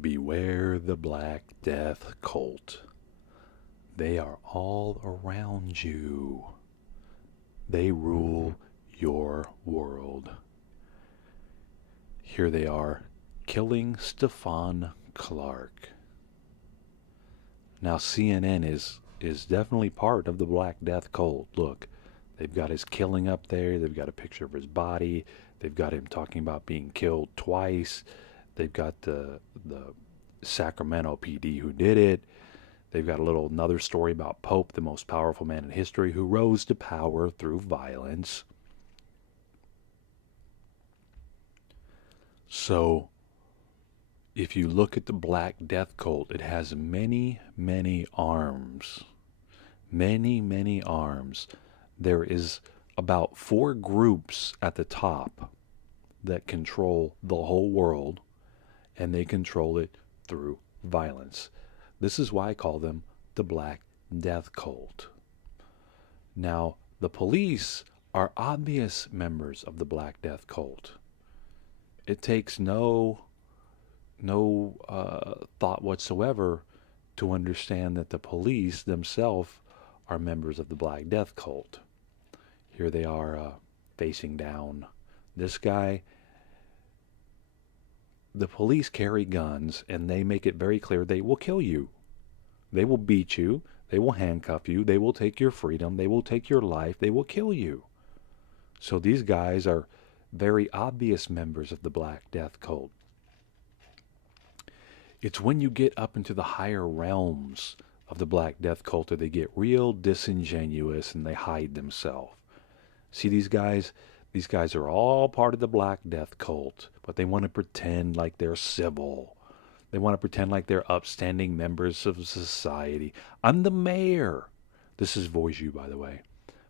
Beware the Black Death cult. They are all around you. They rule your world. Here they are, killing Stephon Clark. Now CNN is definitely part of the Black Death cult. Look, they've got his killing up there. They've got a picture of his body. They've got him talking about being killed twice. They've got the Sacramento PD who did it. They've got another story about Pope, the most powerful man in history, who rose to power through violence. So, if you look at the Black Death cult, it has many, many arms. Many, many arms. There is about 4 groups at the top that control the whole world, and they control it through violence. This is why I call them the Black Death cult. Now, the police are obvious members of the Black Death cult. It takes no thought whatsoever to understand that the police themselves are members of the Black Death cult. Here they are facing down this guy. The police carry guns, and they make it very clear they will kill you. They will beat you. They will handcuff you. They will take your freedom. They will take your life. They will kill you. So these guys are very obvious members of the Black Death cult. It's when you get up into the higher realms of the Black Death cult that they get real disingenuous and they hide themselves. See these guys? These guys are all part of the Black Death cult, but they want to pretend like they're civil. They want to pretend like they're upstanding members of society. I'm the mayor. This is Voiju, by the way.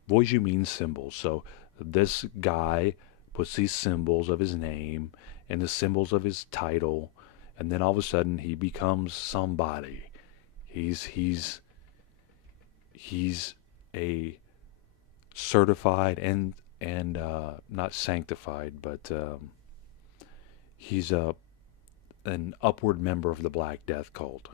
Voiju means symbols. So this guy puts these symbols of his name and the symbols of his title, and then all of a sudden he becomes somebody. He's a certified and not sanctified, but he's an upward member of the Black Death cult.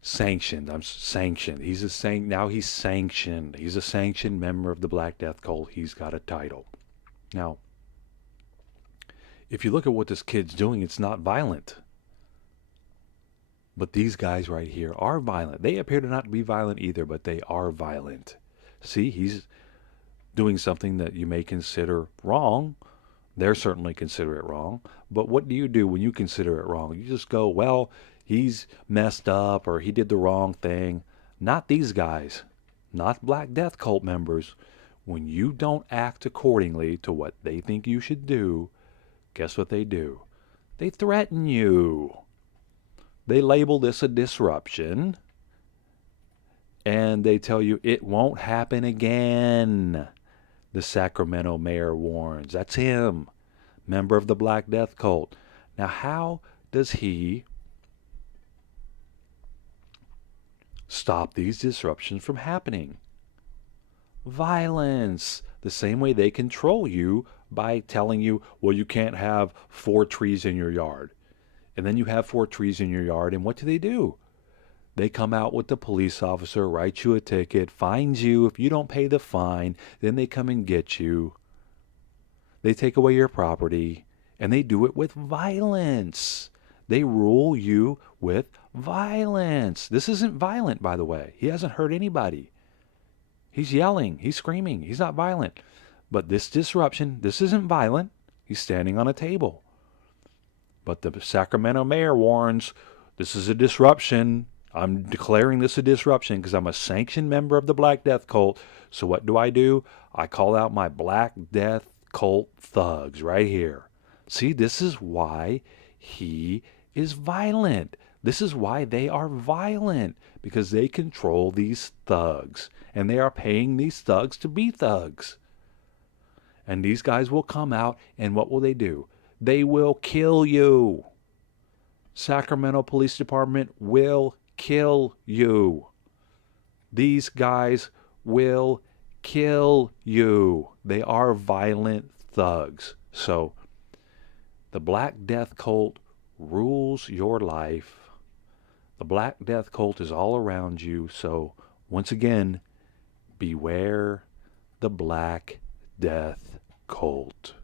Sanctioned. I'm sanctioned. Now he's sanctioned. He's a sanctioned member of the Black Death cult. He's got a title. Now, if you look at what this kid's doing, it's not violent. But these guys right here are violent. They appear to not be violent either, but they are violent. See, he's doing something that you may consider wrong. They're certainly consider it wrong. But what do you do when you consider it wrong? You just go, well, he's messed up or he did the wrong thing. Not these guys. Not Black Death cult members. When you don't act accordingly to what they think you should do, guess what they do? They threaten you. They label this a disruption. And they tell you it won't happen again. The Sacramento mayor warns. That's him, member of the Black Death cult. Now, how does he stop these disruptions from happening? Violence. The same way they control you by telling you, well, you can't have 4 trees in your yard. And then you have 4 trees in your yard, and what do? They come out with the police officer, write you a ticket, fines you. If you don't pay the fine, then they come and get you. They take away your property, and they do it with violence. They rule you with violence. This isn't violent, by the way. He hasn't hurt anybody. He's yelling. He's screaming. He's not violent. But this disruption, this isn't violent. He's standing on a table. But the Sacramento mayor warns, this is a disruption. I'm declaring this a disruption because I'm a sanctioned member of the Black Death cult. So what do? I call out my Black Death cult thugs right here. See, this is why he is violent. This is why they are violent, because they control these thugs, and they are paying these thugs to be thugs. And these guys will come out, and what will they do? They will kill you. Sacramento Police Department will kill you. These guys will kill you. They are violent thugs. So the Black Death cult rules your life. The Black Death cult is all around you. So, once again, beware the Black Death cult.